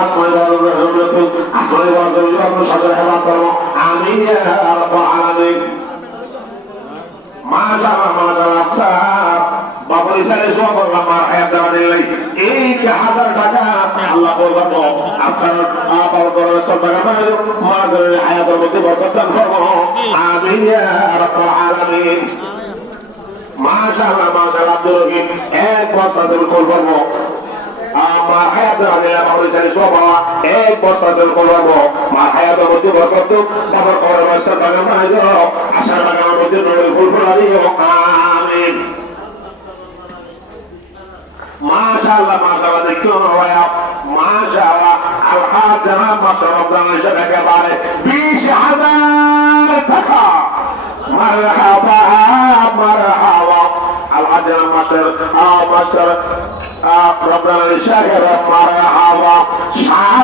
আসমাই বড় আসমাই বড় সাথে হেলা করবো আমিন ইয়া রাব্বাল আলামিন মাশাআল্লাহ বাবুল ইসারে সব আমার হায়াত দেওয়া দিলাই এই যে 1000 টাকা আল্লাহ বলবেন আপনার বাবা বড় সব টাকা মানে মাদের হায়াতের মধ্যে বরকত দান করবো আমিন ইয়া রাব্বাল আলামিন মাশাআল্লাহ আব্দুল রহিম এক বছর ধরে করবো আমার হায়াত দেওয়া দিলাই বাবুল ইসারে সব এক বছর ধরে করবো মার হায়াতের মধ্যে বরকত তারপর ওর বছর টাকা মানে আশা টাকার মধ্যে ফুল ফুল দিও আমিন মাশাআল্লাহ মাশাআল্লাহ দেখুন ভাইয়া মাশাআল্লাহ আলহামদুলিল্লাহ মাশাআল্লাহ হিসেবে একেবারে 20,000 টাকা মারহাবা মারহাবা আলহামদুলিল্লাহ মাশাআল্লাহ রব্বানা শাহের মারহাবা